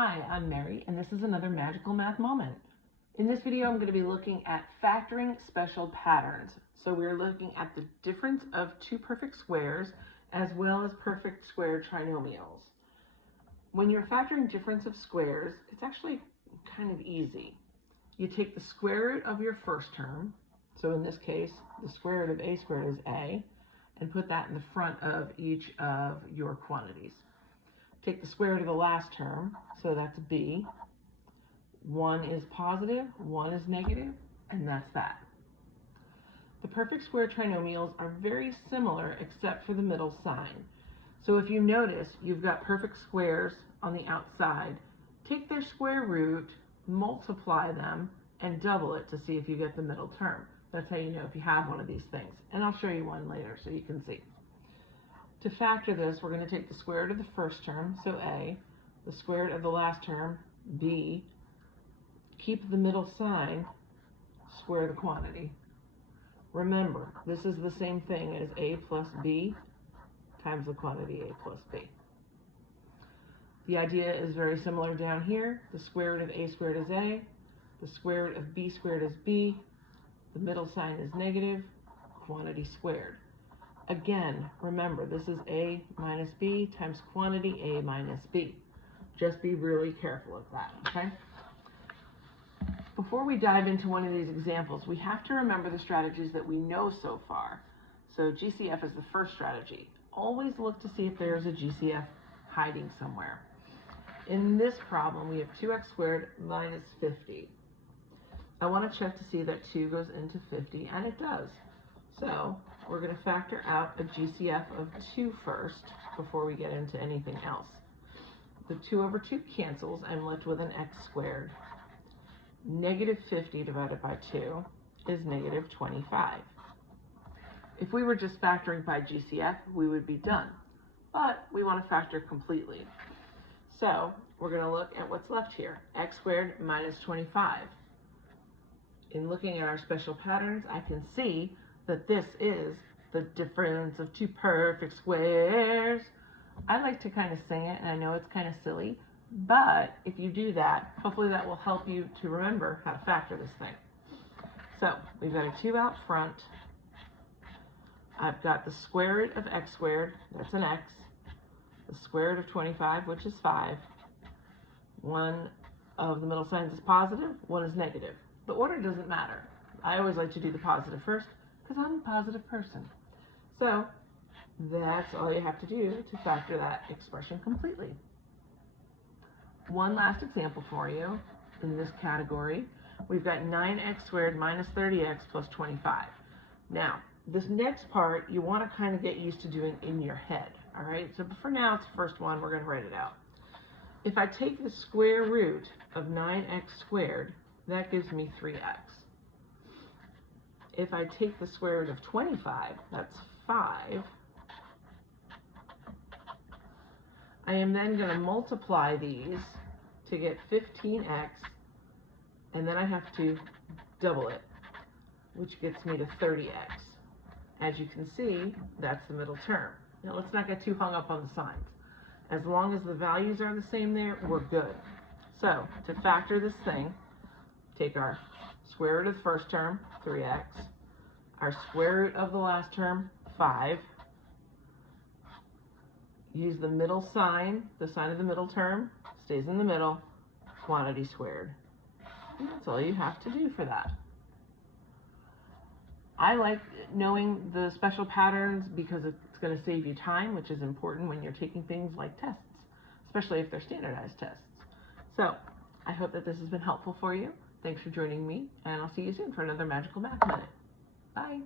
Hi, I'm Mary, and this is another Magical Math Moment. In this video, I'm going to be looking at factoring special patterns. So we're looking at the difference of two perfect squares as well as perfect square trinomials. When you're factoring difference of squares, it's actually kind of easy. You take the square root of your first term, so in this case, the square root of a squared is a, and put that in the front of each of your quantities. Take the square root of the last term, so that's b. One is positive, one is negative, and that's that. The perfect square trinomials are very similar except for the middle sign. So if you notice, you've got perfect squares on the outside. Take their square root, multiply them, and double it to see if you get the middle term. That's how you know if you have one of these things. And I'll show you one later so you can see. To factor this, we're going to take the square root of the first term, so a, the square root of the last term, b, keep the middle sign, square the quantity. Remember, this is the same thing as a plus b times the quantity a plus b. The idea is very similar down here. The square root of a squared is a, the square root of b squared is b, the middle sign is negative, quantity squared. Again, remember, this is a minus b times quantity a minus b. Just be really careful of that, okay? Before we dive into one of these examples, we have to remember the strategies that we know so far. So GCF is the first strategy. Always look to see if there's a GCF hiding somewhere. In this problem, we have 2x squared minus 50. I want to check to see that 2 goes into 50, and it does. So we're going to factor out a GCF of 2 first before we get into anything else. The 2 over 2 cancels. I'm left with an x squared. Negative 50 divided by 2 is negative 25. If we were just factoring by GCF, we would be done. But we want to factor completely. So we're going to look at what's left here. X squared minus 25. In looking at our special patterns, I can see that this is the difference of two perfect squares. I like to kind of sing it, and I know it's kind of silly, but if you do that, hopefully that will help you to remember how to factor this thing. So we've got a 2 out front. I've got the square root of x squared, that's an x. The square root of 25, which is 5. One of the middle signs is positive, one is negative. The order doesn't matter. I always like to do the positive first, because I'm a positive person. So that's all you have to do to factor that expression completely. One last example for you in this category. We've got 9x squared minus 30x plus 25. Now, this next part you want to kind of get used to doing in your head, all right? So for now, it's the first one. We're going to write it out. If I take the square root of 9x squared, that gives me 3x. If I take the square root of 25, that's 5. I am then going to multiply these to get 15x, and then I have to double it, which gets me to 30x. As you can see, that's the middle term. Now let's not get too hung up on the signs. As long as the values are the same there, we're good. So to factor this thing, take our square root of the first term, 3x, our square root of the last term, 5. Use the middle sign, the sign of the middle term, stays in the middle, quantity squared. And that's all you have to do for that. I like knowing the special patterns because it's going to save you time, which is important when you're taking things like tests, especially if they're standardized tests. So I hope that this has been helpful for you. Thanks for joining me, and I'll see you soon for another Magical Math Minute. Bye.